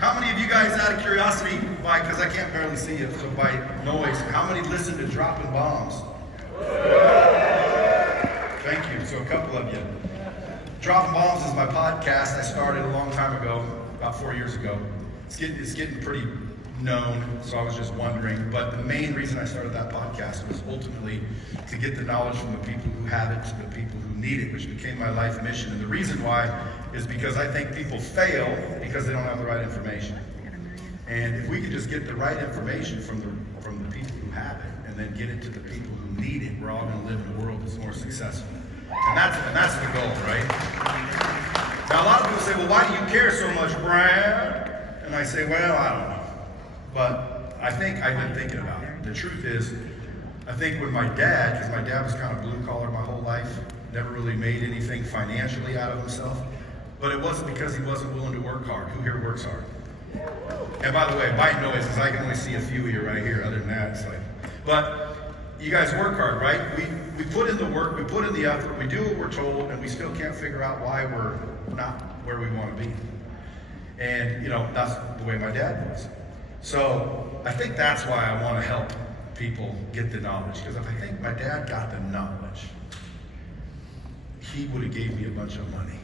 How many of you guys, out of curiosity, because I can't barely see you, so by noise, how many listen to Dropping Bombs? Thank you. So a couple of you. Dropping Bombs is my podcast. I started a long time ago, about 4 years ago. It's getting pretty known, so I was just wondering. But the main reason I started that podcast was ultimately to get the knowledge from the people who have it to the people who need it, which became my life mission. And the reason why is because I think people fail because they don't have the right information. And if we could just get the right information from the people who have it, and then get it to the people who need it, we're all going to live in a world that's more successful. And that's the goal, right? Now, a lot of people say, well, why do you care so much, Brad? And I say, well, I don't know. But I think I've been thinking about it. The truth is, I think when my dad, because my dad was kind of blue collar my whole life, never really made anything financially out of himself, but it wasn't because he wasn't willing to work hard. Who here works hard? And by the way, white noise, because I can only see a few of you right here. Other than that, it's like, but you guys work hard, right? We put in the work, we put in the effort, we do what we're told, and we still can't figure out why we're not where we want to be. And, that's the way my dad was. So I think that's why I want to help people get the knowledge. Because if I think my dad got the knowledge, he would have gave me a bunch of money.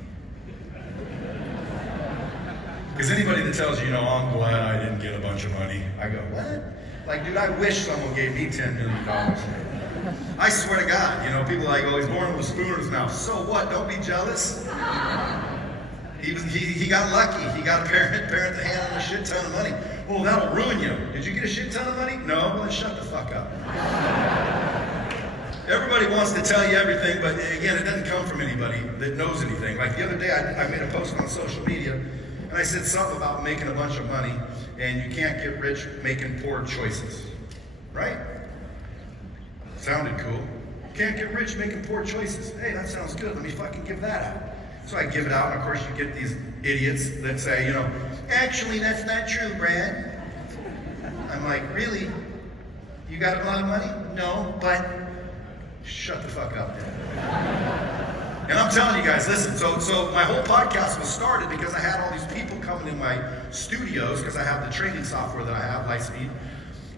Because anybody that tells you, I'm glad I didn't get a bunch of money, I go, what? Like, dude, I wish someone gave me $10 million. I swear to God, people are like, oh, he's born with a spoon in his mouth. So what? Don't be jealous. He got lucky. He got a parent that handed him a shit ton of money. Well, that'll ruin you. Did you get a shit ton of money? No. Well, then shut the fuck up. Everybody wants to tell you everything, but again, it doesn't come from anybody that knows anything. Like the other day, I made a post on social media, and I said something about making a bunch of money, and you can't get rich making poor choices. Right? Sounded cool. Can't get rich making poor choices. Hey, that sounds good. Let me fucking give that out. So I give it out, and of course you get these idiots that say, actually that's not true, Brad. I'm like, really? You got a lot of money? No, but shut the fuck up then. And I'm telling you guys, listen, so my whole podcast was started because I had all these people coming in my studios, because I have the training software that I have, Lightspeed,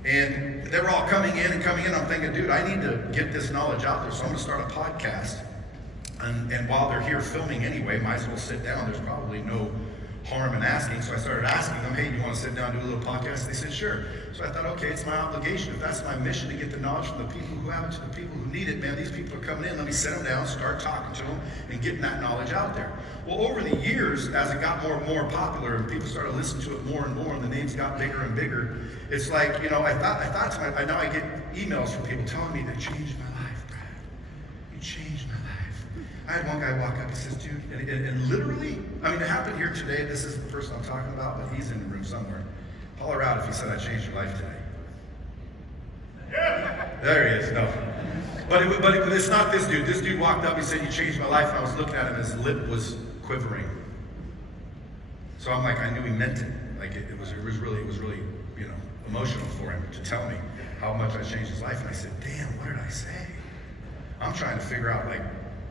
and they were all coming in. I'm thinking, dude, I need to get this knowledge out there, so I'm gonna start a podcast. And while they're here filming anyway, might as well sit down. There's probably no harm in asking. So I started asking them, hey, do you want to sit down and do a little podcast? They said, sure. So I thought, okay, it's my obligation. If that's my mission, to get the knowledge from the people who have it to the people who need it, man, these people are coming in. Let me sit them down, start talking to them, and getting that knowledge out there. Well, over the years, as it got more and more popular, and people started listening to it more and more, and the names got bigger and bigger, it's like, I thought to myself, now I get emails from people telling me, that changed my life, Brad. You changed my life. I had one guy walk up and says, dude, and literally, it happened here today. This is the person I'm talking about, but he's in the room somewhere. Holler out if he said I changed your life today. Yeah. There he is, no. But it's not this dude. This dude walked up, he said, you changed my life, and I was looking at him, his lip was quivering. So I'm like, I knew he meant it. Like it was really, emotional for him to tell me how much I changed his life. And I said, damn, what did I say? I'm trying to figure out,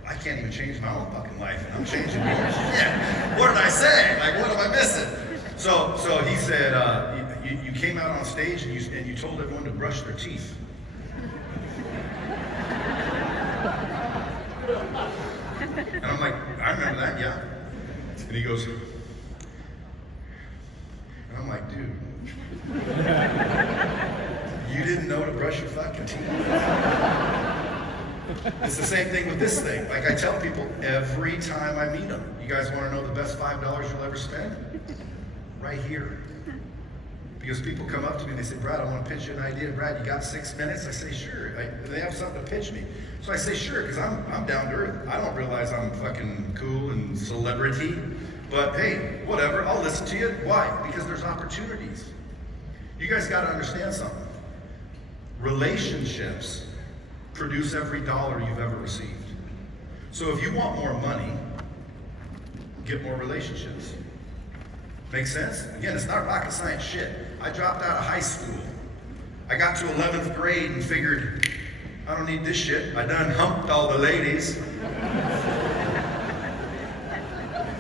I can't even change my own fucking life, and I'm changing yours. Yeah. What did I say? What am I missing? So he said, you came out on stage and you told everyone to brush their teeth. And I'm like, I remember that, yeah. And he goes, and I'm like, dude, you didn't know to brush your fucking teeth? It's the same thing with this thing. Like I tell people every time I meet them, you guys want to know the best $5 you'll ever spend? Right here. Because people come up to me and they say, Brad, I want to pitch you an idea. Brad, you got 6 minutes? I say, sure. They have something to pitch me. So I say, sure, because I'm down to earth. I don't realize I'm fucking cool and celebrity. But hey, whatever, I'll listen to you. Why? Because there's opportunities. You guys got to understand something. Relationships produce every dollar you've ever received. So if you want more money, get more relationships. Make sense? Again, it's not rocket science shit. I dropped out of high school. I got to 11th grade and figured, I don't need this shit. I done humped all the ladies.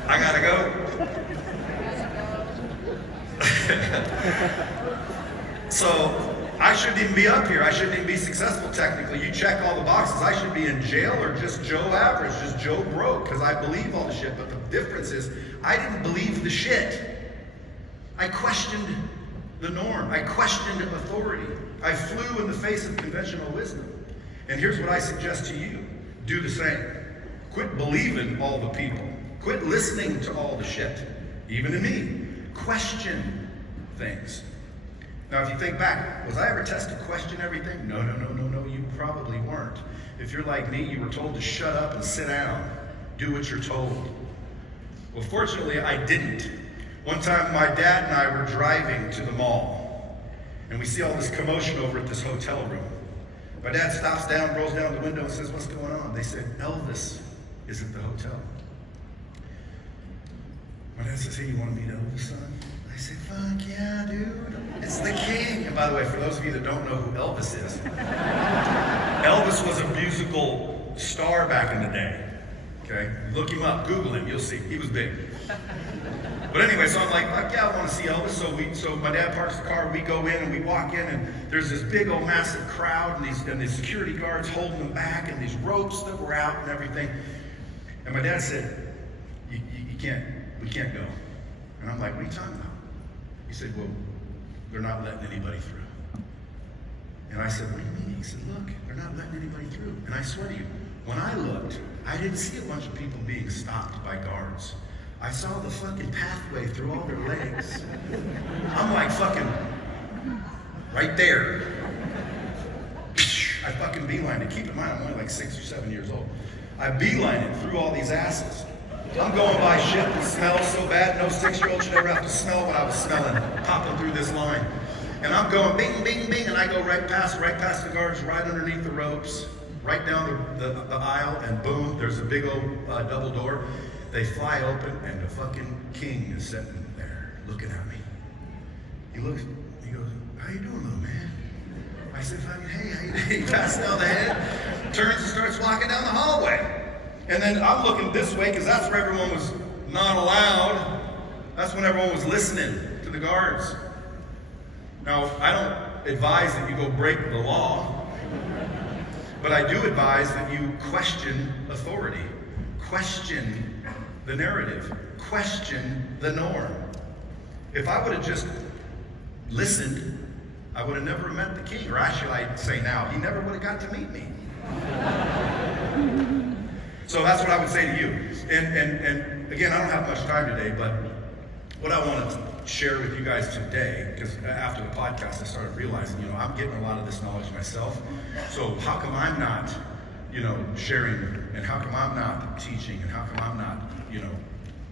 I gotta go. So I shouldn't even be up here. I shouldn't even be successful technically. You check all the boxes. I should be in jail or just Joe average, just Joe broke, because I believe all the shit. But the difference is I didn't believe the shit. I questioned the norm. I questioned authority. I flew in the face of conventional wisdom. And here's what I suggest to you. Do the same. Quit believing all the people. Quit listening to all the shit, even to me. Question things. Now, if you think back, was I ever tested to question everything? No, you probably weren't. If you're like me, you were told to shut up and sit down. Do what you're told. Well, fortunately, I didn't. One time, my dad and I were driving to the mall, and we see all this commotion over at this hotel room. My dad stops down, rolls down the window, and says, "What's going on?" They said, "Elvis is at the hotel." My dad says, "Hey, you want to meet Elvis, son?" I said, "Fuck yeah, dude. It's the king." And by the way, for those of you that don't know who Elvis is, Elvis was a musical star back in the day. Okay? Look him up, Google him, you'll see. He was big. But anyway, so I'm like, fuck yeah, I want to see Elvis. So my dad parks the car, we go in and we walk in, and there's this big old massive crowd, and these security guards holding them back, and these ropes that were out and everything. And my dad said, we can't go. And I'm like, what are you talking about? He said, well, they're not letting anybody through. And I said, what do you mean? He said, look, they're not letting anybody through. And I swear to you, when I looked, I didn't see a bunch of people being stopped by guards. I saw the fucking pathway through all their legs. I'm like fucking right there. I fucking beelined it. Keep in mind, I'm only like 6 or 7 years old. I beelined it through all these asses. I'm going by shit that smells so bad, no 6-year-old should ever have to smell what I was smelling, popping through this line. And I'm going bing, bing, bing, and I go right past the guards, right underneath the ropes, right down the aisle, and boom, there's a big old double door. They fly open, and the fucking king is sitting there looking at me. He goes, how you doing, little man? I said, fucking, hey, how you doing? He passes down the head, turns and starts walking down the hallway. And then I'm looking this way because that's where everyone was not allowed. That's when everyone was listening to the guards. Now, I don't advise that you go break the law, but I do advise that you question authority, question the narrative, question the norm. If I would have just listened, I would have never met the king, or actually I'd say now, he never would have got to meet me. So that's what I would say to you. And again, I don't have much time today, but what I want to share with you guys today, because after the podcast I started realizing, I'm getting a lot of this knowledge myself. So how come I'm not, sharing, and how come I'm not teaching, and how come I'm not,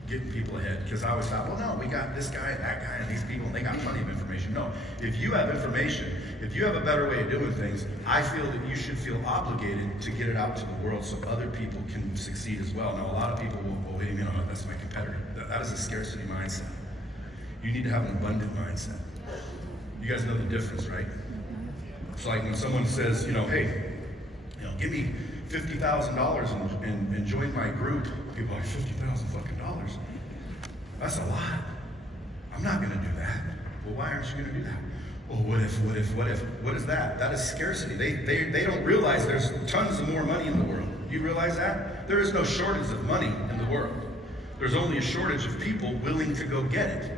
getting people ahead? Because I always thought, well, no, we got this guy and that guy and these people, and they got plenty of information. No, if you have information, if you have a better way of doing things, I feel that you should feel obligated to get it out to the world so other people can succeed as well. Now, a lot of people will, well, wait a minute, that's my competitor. That is a scarcity mindset. You need to have an abundant mindset. You guys know the difference, right? It's like when someone says, hey, give me $50,000 and join my group. People are like, $50,000 fucking dollars? That's a lot. I'm not going to do that. Well, why aren't you going to do that? Well, what if? What is that? That is scarcity. They don't realize there's tons of more money in the world. You realize that? There is no shortage of money in the world. There's only a shortage of people willing to go get it.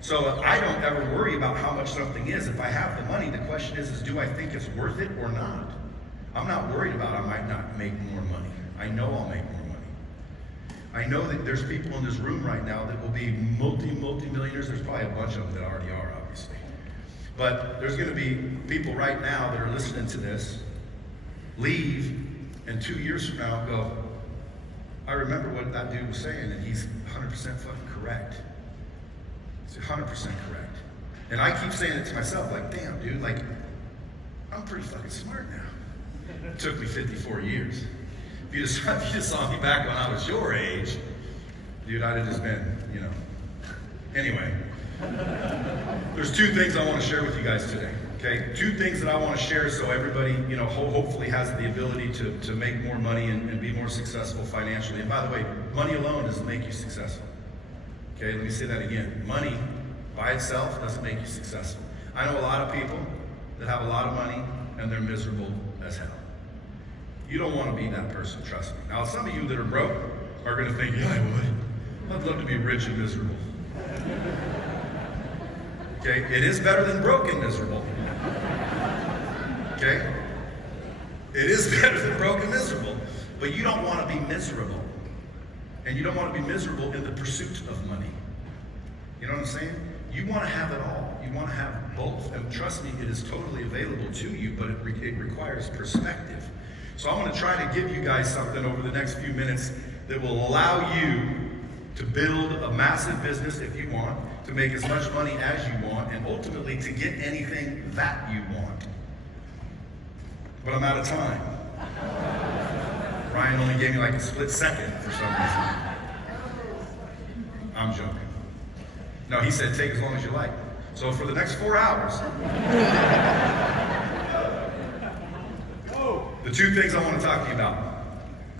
So I don't ever worry about how much something is. If I have the money, the question is do I think it's worth it or not? I'm not worried about I might not make more money. I know I'll make more money. I know that there's people in this room right now that will be multi-millionaires. There's probably a bunch of them that already are, obviously. But there's going to be people right now that are listening to this, leave, and 2 years from now go, I remember what that dude was saying, and he's 100% fucking correct. He's 100% correct. And I keep saying it to myself, like, damn, dude, like, I'm pretty fucking smart now. It took me 54 years. If you just saw me back when I was your age, dude, I'd have just been, Anyway, there's 2 things I want to share with you guys today, okay? 2 things that I want to share so everybody, hopefully has the ability to make more money and be more successful financially. And by the way, money alone doesn't make you successful. Okay, let me say that again. Money by itself doesn't make you successful. I know a lot of people that have a lot of money and they're miserable as hell. You don't want to be that person, trust me. Now, some of you that are broke are going to think, yeah, I would. I'd love to be rich and miserable. Okay, it is better than broke and miserable. Okay? It is better than broke and miserable, but you don't want to be miserable. And you don't want to be miserable in the pursuit of money. You know what I'm saying? You want to have it all. You want to have both. And trust me, it is totally available to you, but it requires perspective. So I'm going to try to give you guys something over the next few minutes that will allow you to build a massive business if you want, to make as much money as you want, and ultimately to get anything that you want. But I'm out of time. Ryan only gave me like a split second for some reason. I'm joking. No, he said take as long as you like. So for the next 4 hours, the two things I want to talk to you about.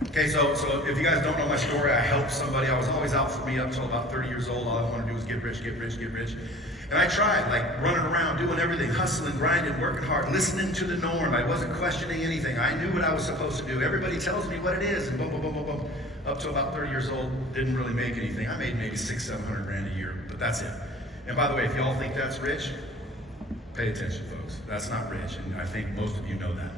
Okay, so if you guys don't know my story, I helped somebody. I was always out for me up until about 30 years old. All I wanted to do was get rich, get rich, get rich. And I tried, like running around, doing everything, hustling, grinding, working hard, listening to the norm. I wasn't questioning anything. I knew what I was supposed to do. Everybody tells me what it is, and boom, boom, boom, boom, boom. Up to about 30 years old, didn't really make anything. I made maybe $600-700 grand a year, but that's it. And by the way, if y'all think that's rich, pay attention, folks. That's not rich, and I think most of you know that,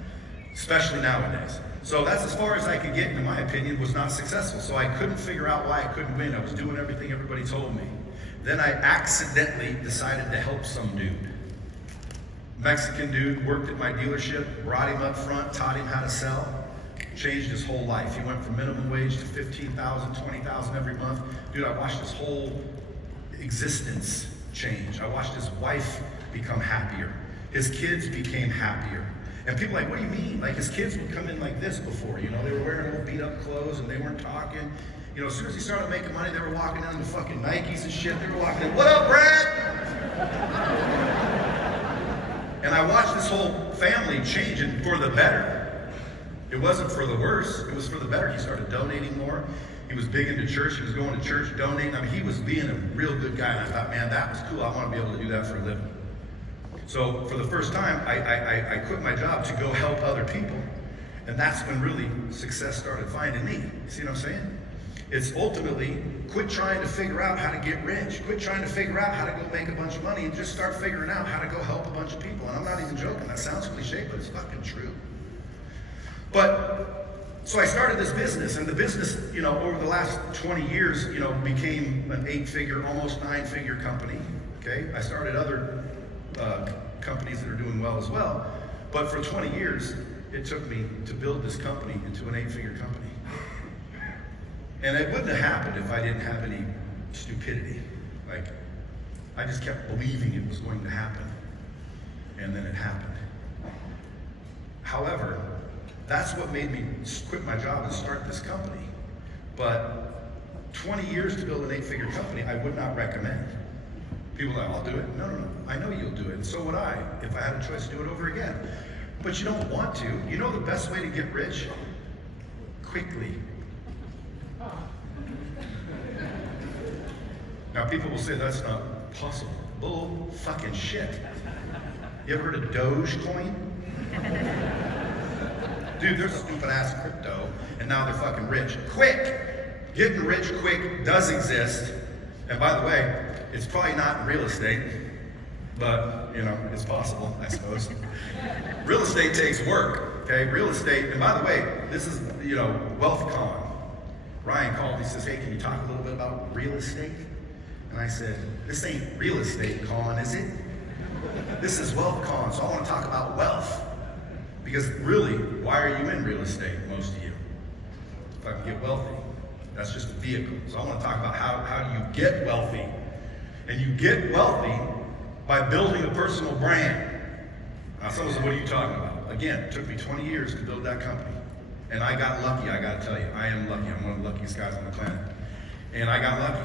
especially nowadays. So that's as far as I could get, and in my opinion, was not successful. So I couldn't figure out why I couldn't win. I was doing everything everybody told me. Then I accidentally decided to help some dude. Mexican dude, worked at my dealership, brought him up front, taught him how to sell, changed his whole life. He went from minimum wage to $15,000, $20,000 every month. Dude, I watched his whole existence change. I watched his wife become happier. His kids became happier. And people are like, what do you mean? Like, his kids would come in like this before, you know, they were wearing old beat up clothes and they weren't talking. You know, as soon as he started making money, they were walking down to fucking Nikes and shit. They were walking in, what up, Brad? And I watched this whole family changing for the better. It wasn't for the worse, it was for the better. He started donating more. He was big into church. He was going to church, donating. I mean, he was being a real good guy. And I thought, man, that was cool. I want to be able to do that for a living. So for the first time, I quit my job to go help other people. And that's when really success started finding me. See what I'm saying? It's ultimately quit trying to figure out how to get rich. Quit trying to figure out how to go make a bunch of money and just start figuring out how to go help a bunch of people. And I'm not even joking. That sounds cliche, but it's fucking true. So I started this business, and the business, you know, over the last 20 years, you know, became an 8-figure, almost 9-figure company. Okay? I started other companies that are doing well as well. But for 20 years, it took me to build this company into an 8-figure company. And it wouldn't have happened if I didn't have any stupidity. Like, I just kept believing it was going to happen. And then it happened. However, that's what made me quit my job and start this company. But 20 years to build an 8-figure company, I would not recommend. People are like, I'll do it. No. I know you'll do it, and so would I, if I had a choice to do it over again. But you don't want to. You know the best way to get rich? Quickly. Now people will say that's not possible. Bull fucking shit. You ever heard of Dogecoin? Dude, there's a stupid ass crypto, and now they're fucking rich. Quick! Getting rich quick does exist. And by the way, it's probably not in real estate, but, you know, it's possible, I suppose. Real estate takes work, okay? Real estate, and by the way, this is, you know, WealthCon. Ryan called me, says, hey, can you talk a little bit about real estate? And I said, this ain't real estate con, is it? This is WealthCon, so I want to talk about wealth. Because really, why are you in real estate, most of you? If I can get wealthy. That's just a vehicle. So I want to talk about how do you get wealthy. And you get wealthy by building a personal brand. Now someone said, what are you talking about? Again, it took me 20 years to build that company. And I got lucky, I gotta tell you. I am lucky. I'm one of the luckiest guys on the planet. And I got lucky.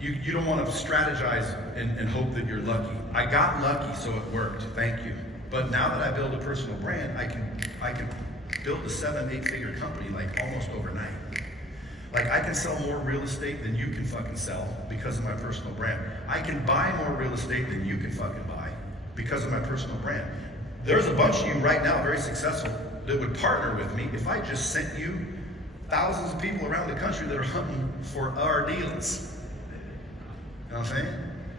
You don't want to strategize and hope that you're lucky. I got lucky, so it worked. Thank you. But now that I build a personal brand, I can build a 7-8-figure company like almost overnight. Like, I can sell more real estate than you can fucking sell because of my personal brand. I can buy more real estate than you can fucking buy because of my personal brand. There's a bunch of you right now, very successful, that would partner with me if I just sent you thousands of people around the country that are hunting for our deals. You know what I'm saying?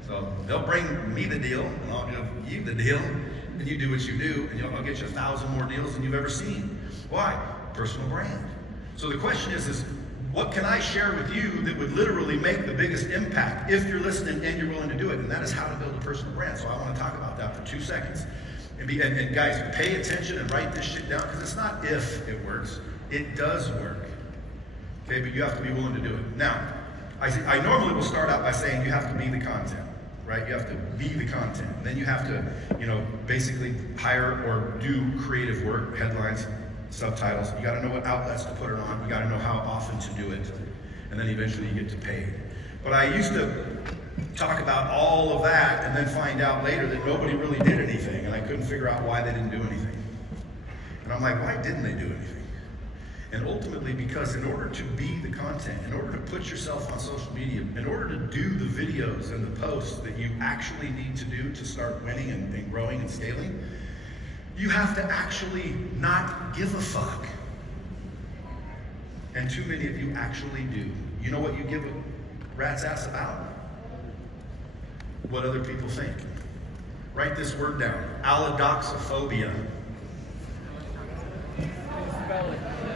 So they'll bring me the deal, and I'll give you the deal, and you do what you do, and I'll get you 1,000 more deals than you've ever seen. Why? Personal brand. So the question is what can I share with you that would literally make the biggest impact if you're listening and you're willing to do it? And that is how to build a personal brand. So I want to talk about that for 2 seconds. And guys, pay attention and write this shit down, because it's not if it works, it does work. Okay, but you have to be willing to do it. Now, I normally will start out by saying you have to be the content, right? You have to be the content. Then you have to, basically hire or do creative work, headlines, subtitles. You got to know what outlets to put it on. You got to know how often to do it. And then eventually you get to pay. But I used to talk about all of that and then find out later that nobody really did anything, and I couldn't figure out why they didn't do anything. And I'm like, why didn't they do anything? And ultimately, because in order to be the content, in order to put yourself on social media, in order to do the videos and the posts that you actually need to do to start winning and growing and scaling, you have to actually not give a fuck. And too many of you actually do. You know what you give a rat's ass about? What other people think. Write this word down. Allodoxophobia.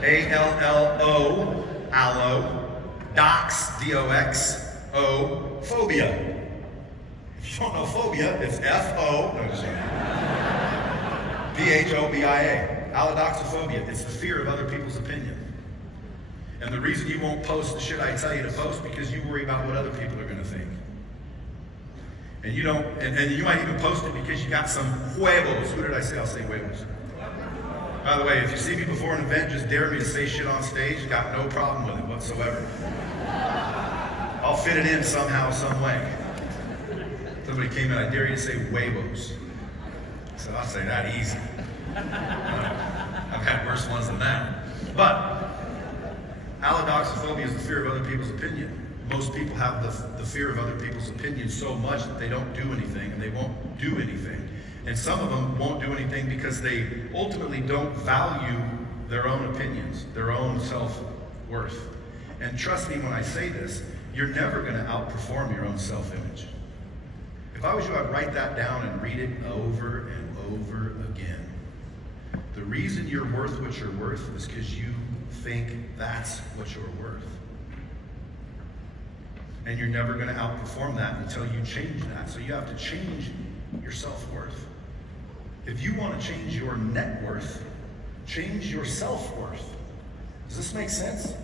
A-L-L-O, allo, dox, D-O-X-O, phobia. If you don't know phobia, it's F-O, no, just P-H-O-B-I-A. Allodoxophobia. It's the fear of other people's opinion. And the reason you won't post the shit I tell you to post, because you worry about what other people are going to think. And you don't, and you might even post it because you got some huevos. Who did I say? I'll say huevos. By the way, if you see me before an event, just dare me to say shit on stage. Got no problem with it whatsoever. I'll fit it in somehow, some way. Somebody came in, I dare you to say huevos. So I'll say that easy. I've had worse ones than that. But allodoxophobia is the fear of other people's opinion. Most people have the fear of other people's opinion so much that they don't do anything, and they won't do anything. And some of them won't do anything because they ultimately don't value their own opinions, their own self-worth. And trust me when I say this, you're never going to outperform your own self-image. If I was you, I'd write that down and read it over and over again. The reason you're worth what you're worth is because you think that's what you're worth. And you're never going to outperform that until you change that. So you have to change your self-worth. If you want to change your net worth, change your self-worth. Does this make sense?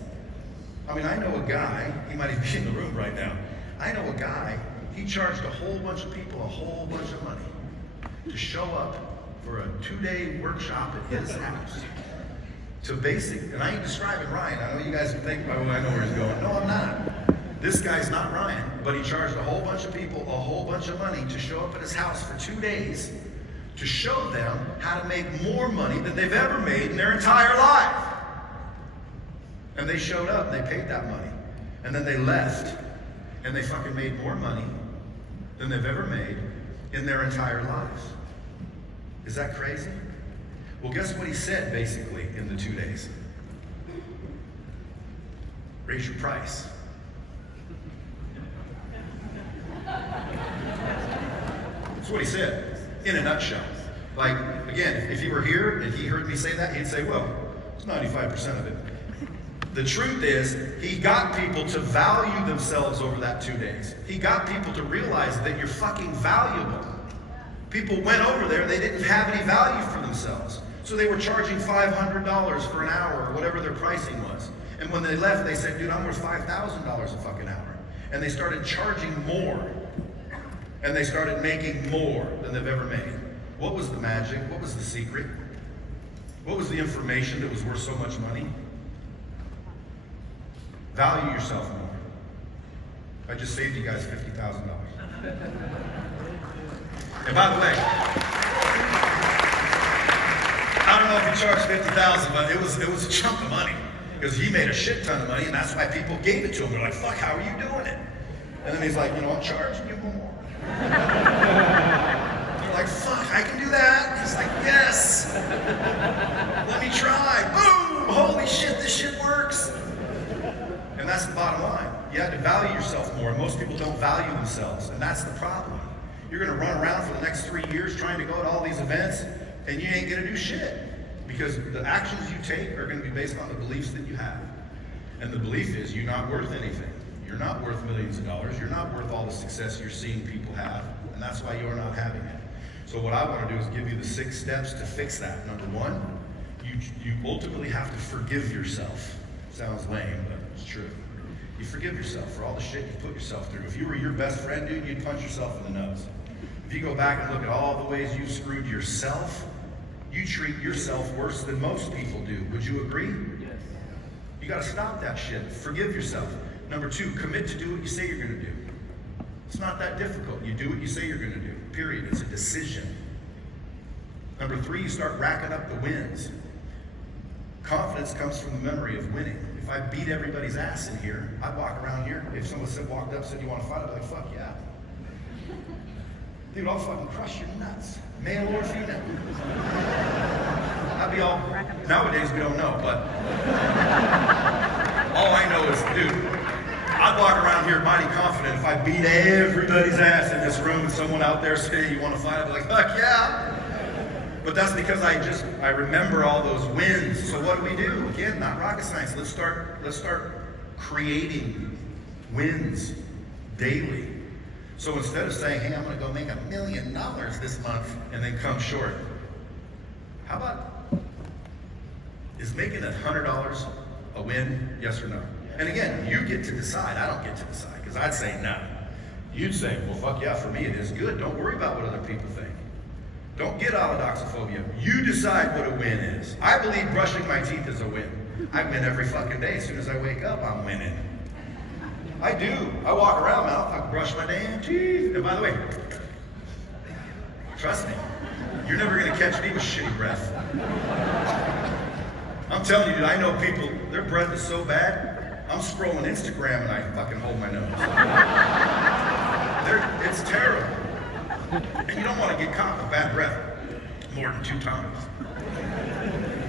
I mean, I know a guy, he might even be in the room right now. I know a guy, he charged a whole bunch of people a whole bunch of money to show up for a 2-day workshop at his house. And I ain't describing Ryan. I know you guys think, oh, I know where he's going. No, I'm not. This guy's not Ryan, but he charged a whole bunch of people a whole bunch of money to show up at his house for 2 days to show them how to make more money than they've ever made in their entire life. And they showed up, and they paid that money. And then they left, and they fucking made more money than they've ever made in their entire lives. Is that crazy? Well, guess what he said, basically, in the 2 days? Raise your price. That's what he said, in a nutshell. Like, again, if he were here and he heard me say that, he'd say, well, it's 95% of it. The truth is, he got people to value themselves over that 2 days. He got people to realize that you're fucking valuable. People went over there, they didn't have any value for themselves. So they were charging $500 for an hour, or whatever their pricing was. And when they left, they said, dude, I'm worth $5,000 a fucking hour. And they started charging more. And they started making more than they've ever made. What was the magic? What was the secret? What was the information that was worth so much money? Value yourself more. I just saved you guys $50,000. And by the way, I don't know if you charged $50,000, but it was a chunk of money. Because he made a shit ton of money, and that's why people gave it to him. They're like, fuck, how are you doing it? And then he's like, you know, I'm charging you more. They're like, fuck, I can do that. He's like, yes. Let me try. Boom! Holy shit, this shit works. And that's the bottom line. You have to value yourself more, and most people don't value themselves, and that's the problem. You're gonna run around for the next 3 years trying to go to all these events, and you ain't gonna do shit. Because the actions you take are gonna be based on the beliefs that you have. And the belief is you're not worth anything. You're not worth millions of dollars. You're not worth all the success you're seeing people have, and that's why you're not having it. So what I wanna do is give you the 6 steps to fix that. Number 1, you ultimately have to forgive yourself. Sounds lame, but it's true. You forgive yourself for all the shit you put yourself through. If you were your best friend, dude, you'd punch yourself in the nose. If you go back and look at all the ways you screwed yourself, you treat yourself worse than most people do. Would you agree? Yes. You gotta stop that shit. Forgive yourself. Number 2, commit to do what you say you're gonna do. It's not that difficult. You do what you say you're gonna do, period. It's a decision. Number 3, you start racking up the wins. Confidence comes from the memory of winning. If I beat everybody's ass in here, I'd walk around here. If someone walked up and said, you want to fight? I'd be like, fuck yeah. Dude, I'll fucking crush your nuts. Male or female. I'd be all, nowadays we don't know, but all I know is, dude, I'd walk around here mighty confident. If I beat everybody's ass in this room and someone out there saying, you want to fight? I'd be like, fuck yeah. But that's because I remember all those wins. So what do? Again, not rocket science. Let's start creating wins daily. So instead of saying, hey, I'm gonna go make $1 million this month and then come short, how about, is making $100 a win, yes or no? And again, you get to decide. I don't get to decide, because I'd say no. You'd say, well, fuck yeah, for me it is good. Don't worry about what other people think. Don't get allodoxophobia. You decide what a win is. I believe brushing my teeth is a win. I win every fucking day. As soon as I wake up, I'm winning. I do. I walk around, man, I'll fucking brush my damn teeth. And by the way, trust me, you're never gonna catch me with shitty breath. I'm telling you, dude, I know people, their breath is so bad, I'm scrolling Instagram and I fucking hold my nose. It's terrible. And you don't want to get caught with bad breath more than 2 times.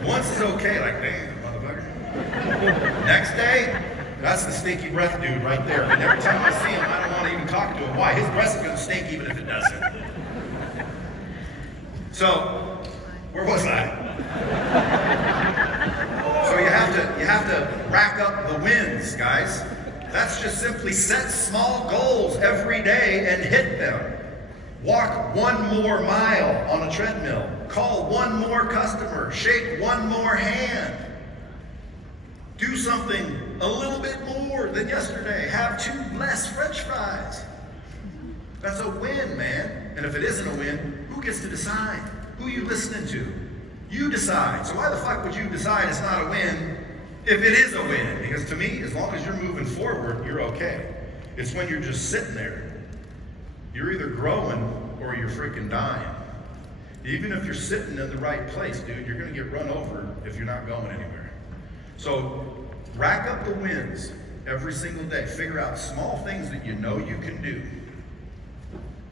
Once is okay, like, damn, motherfucker. Next day, that's the stinky breath dude right there. And every time I see him, I don't want to even talk to him. Why? His breath's gonna stink even if it doesn't. So, where was I? So you have to rack up the wins, guys. That's just simply set small goals every day and hit them. Walk 1 more mile on a treadmill. Call 1 more customer. Shake 1 more hand. Do something a little bit more than yesterday. Have 2 less French fries. That's a win, man. And if it isn't a win, who gets to decide? Who are you listening to? You decide. So why the fuck would you decide it's not a win if it is a win? Because to me, as long as you're moving forward, you're okay. It's when you're just sitting there. You're either growing or you're freaking dying. Even if you're sitting in the right place, dude, you're gonna get run over if you're not going anywhere. So rack up the wins every single day. Figure out small things that you know you can do.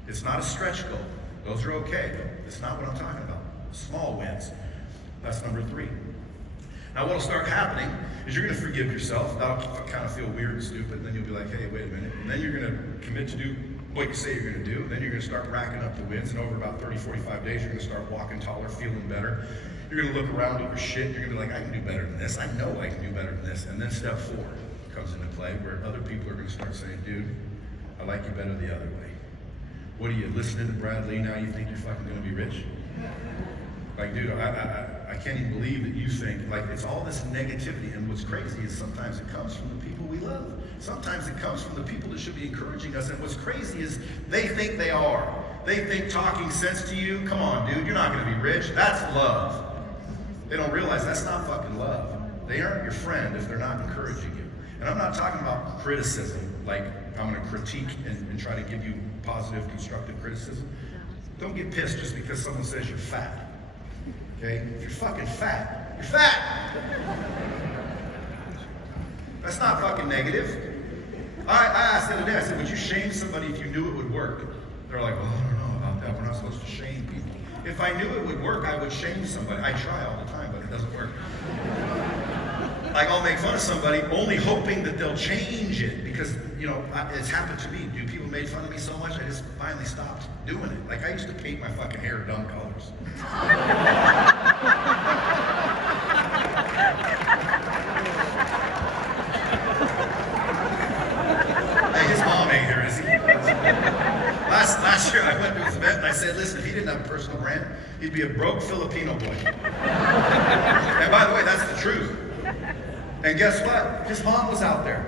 It's not a stretch goal. Those are okay, but it's not what I'm talking about. Small wins. That's number 3. Now what'll start happening is you're gonna forgive yourself. That'll kind of feel weird and stupid, and then you'll be like, hey, wait a minute. And then you're gonna commit to do what you say you're gonna do. Then you're gonna start racking up the wins, and over about 30, 45 days, you're gonna start walking taller, feeling better. You're gonna look around at your shit, you're gonna be like, I can do better than this. I know I can do better than this. And then step 4 comes into play, where other people are gonna start saying, dude, I like you better the other way. What are you, listening to Brad Lee now? You think you're fucking gonna be rich? Like, dude, I can't even believe that you think, like, it's all this negativity. And what's crazy is sometimes it comes from the people we love. Sometimes it comes from the people that should be encouraging us. And what's crazy is they think they are. They think talking sense to you, come on, dude, you're not gonna be rich. That's love. They don't realize that's not fucking love. They aren't your friend if they're not encouraging you. And I'm not talking about criticism, like I'm gonna critique and try to give you positive, constructive criticism. Don't get pissed just because someone says you're fat. Okay? If you're fucking fat, you're fat. That's not fucking negative. I asked the other day, I said, would you shame somebody if you knew it would work? They're like, well, I don't know about that. We're not supposed to shame people. If I knew it would work, I would shame somebody. I try all the time, but it doesn't work. Like, I'll make fun of somebody only hoping that they'll change it because, you know, it's happened to me. Dude, people made fun of me so much, I just finally stopped doing it. Like, I used to paint my fucking hair dumb colors. Hey, his mom ain't here, is he? Last year, I went to his event and I said, listen, if he didn't have a personal brand, he'd be a broke Filipino boy. And by the way, that's the truth. And guess what? His mom was out there.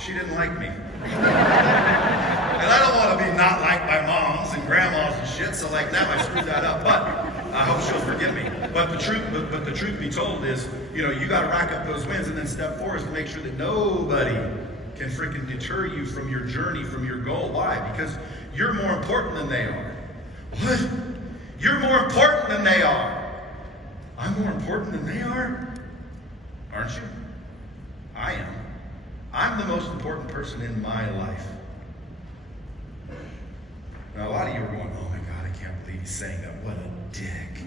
She didn't like me. And I don't want to be not liked by moms and grandmas and shit, so like now I screwed that up. But I hope she'll forgive me. But the truth be told is, you know, you got to rack up those wins, and then step 4 is to make sure that nobody can freaking deter you from your journey, from your goal. Why? Because you're more important than they are. What? You're more important than they are. I'm more important than they are? Aren't you? I am. I'm the most important person in my life. Now, a lot of you are going, oh my God, I can't believe he's saying that. What a dick.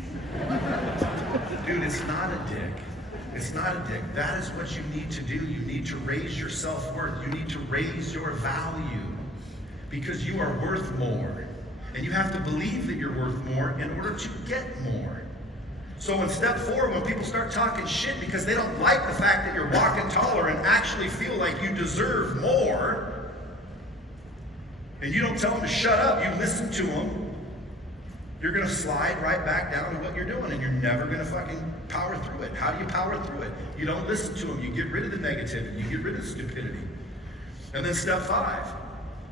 Dude, it's not a dick. It's not a dick. That is what you need to do. You need to raise your self-worth. You need to raise your value because you are worth more. And you have to believe that you're worth more in order to get more. So in step 4, when people start talking shit because they don't like the fact that you're walking taller and actually feel like you deserve more, and you don't tell them to shut up, you listen to them, you're going to slide right back down to what you're doing, and you're never going to fucking power through it. How do you power through it? You don't listen to them. You get rid of the negativity. You get rid of the stupidity. And then step 5.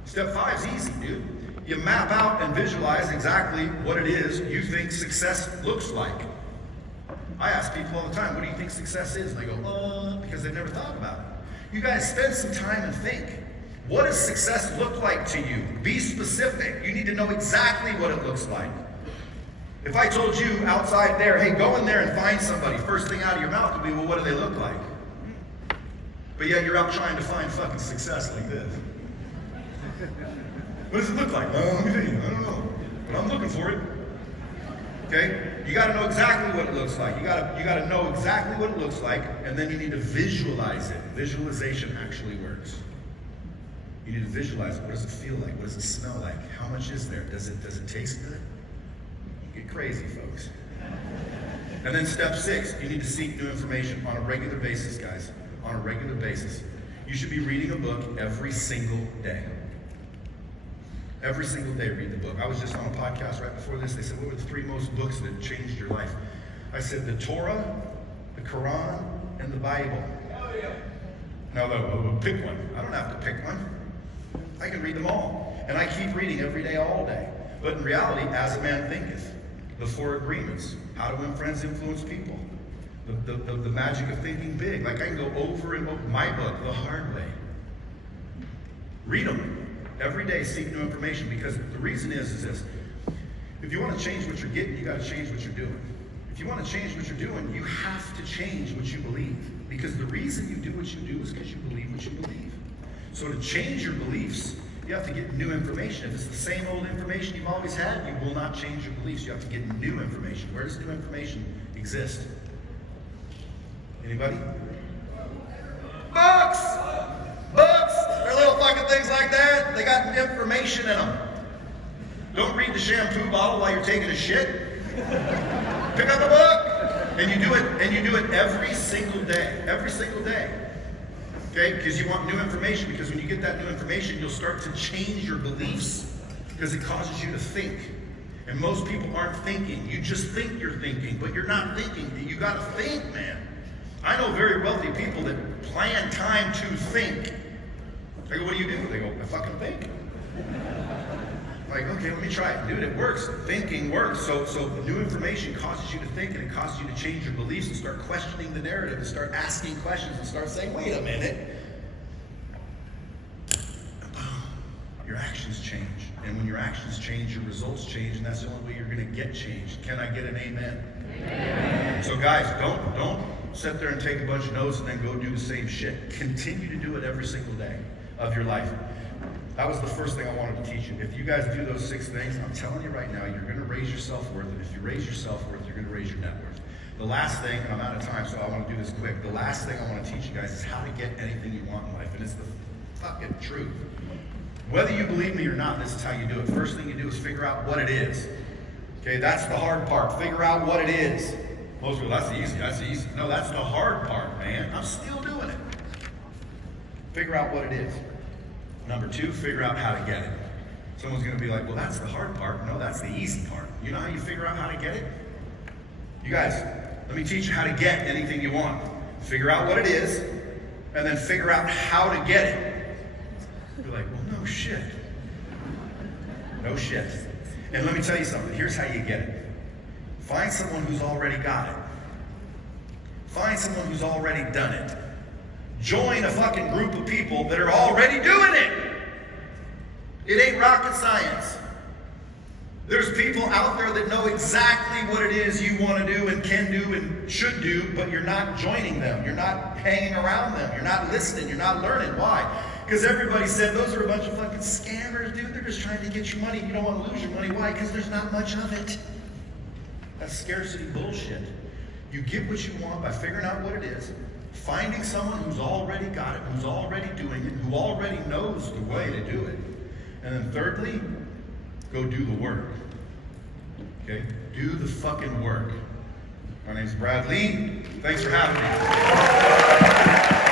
Step 5 is easy, dude. You map out and visualize exactly what it is you think success looks like. I ask people all the time, what do you think success is? And they go, because they've never thought about it. You guys spend some time and think. What does success look like to you? Be specific. You need to know exactly what it looks like. If I told you outside there, hey, go in there and find somebody, first thing out of your mouth would be, well, what do they look like? But yet you're out trying to find fucking success like this. What does it look like? Let me tell you, I don't know. But I'm looking for it. Okay? You got to know exactly what it looks like. You got to know exactly what it looks like, and then you need to visualize it. Visualization actually works. You need to visualize it. What does it feel like? What does it smell like? How much is there? Does it taste good? You get crazy, folks. And then step 6, you need to seek new information on a regular basis, guys. On a regular basis. You should be reading a book every single day. Every single day, read the book. I was just on a podcast right before this. They said, what were the 3 most books that changed your life? I said, the Torah, the Quran, and the Bible. Now, pick one. I don't have to pick one. I can read them all. And I keep reading every day, all day. But in reality, as a man thinketh, the 4 agreements, how to win friends, influence people, the magic of thinking big. Like I can go over and over my book, The Hard Way. Read them. Every day, seek new information, because the reason is this. If you want to change what you're getting, you got to change what you're doing. If you want to change what you're doing, you have to change what you believe. Because the reason you do what you do is because you believe what you believe. So to change your beliefs, you have to get new information. If it's the same old information you've always had, you will not change your beliefs. You have to get new information. Where does new information exist? Anybody? Books! Books! They're little fucking things like that. They got information in them. Don't read the shampoo bottle while you're taking a shit. Pick up a book. And you do it every single day. Every single day. Okay? Because you want new information. Because when you get that new information, you'll start to change your beliefs. Because it causes you to think. And most people aren't thinking. You just think you're thinking, but you're not thinking. You gotta think, man. I know very wealthy people that plan time to think. I go, what do you do? They go, I fucking think. I'm like, okay, let me try it. Dude, it works. Thinking works. So new information causes you to think, and it causes you to change your beliefs and start questioning the narrative and start asking questions and start saying, wait a minute. And boom, your actions change. And when your actions change, your results change, and that's the only way you're going to get changed. Can I get an amen? Amen. So guys, don't sit there and take a bunch of notes and then go do the same shit. Continue to do it every single day of your life. That was the first thing I wanted to teach you. If you guys do those 6 things, I'm telling you right now, you're going to raise your self-worth. And if you raise your self-worth, you're going to raise your net worth. The last thing, and I'm out of time, so I want to do this quick. The last thing I want to teach you guys is how to get anything you want in life. And it's the fucking truth. Whether you believe me or not, this is how you do it. First thing you do is figure out what it is. Okay, that's the hard part. Figure out what it is. Most people, that's easy. No, that's the hard part, man. I'm still doing it. Figure out what it is. Number 2, figure out how to get it. Someone's going to be like, well, that's the hard part. No, that's the easy part. You know how you figure out how to get it? You guys, let me teach you how to get anything you want. Figure out what it is, and then figure out how to get it. You're like, well, no shit. No shit. And let me tell you something. Here's how you get it. Find someone who's already got it. Find someone who's already done it. Join a fucking group of people that are already doing it. It ain't rocket science. There's people out there that know exactly what it is you want to do and can do and should do, but you're not joining them. You're not hanging around them. You're not listening. You're not learning. Why? Because everybody said those are a bunch of fucking scammers, dude. They're just trying to get you money. You don't want to lose your money. Why? Because there's not much of it. That's scarcity bullshit. You get what you want by figuring out what it is, finding someone who's already got it, who's already doing it, who already knows the way to do it. And then thirdly, go do the work. Okay? Do the fucking work. My name's Brad Lee. Thanks for having me.